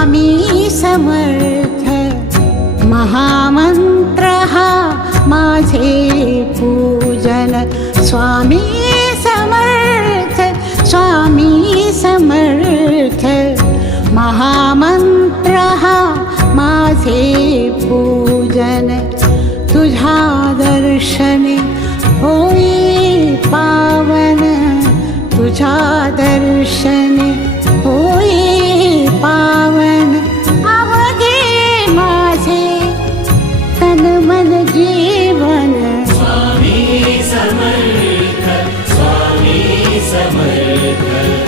स्वामी समर्थ महामंत्र हा माझे पूजन स्वामी समर्थ स्वामी समर्थ महामंत्र हा माझे पूजन तुझ्या दर्शने होई पावन तुझ्या दर्शने होई पावन अवघे माझे तन मन जीवन स्वामी समर्थ स्वामी समर्थ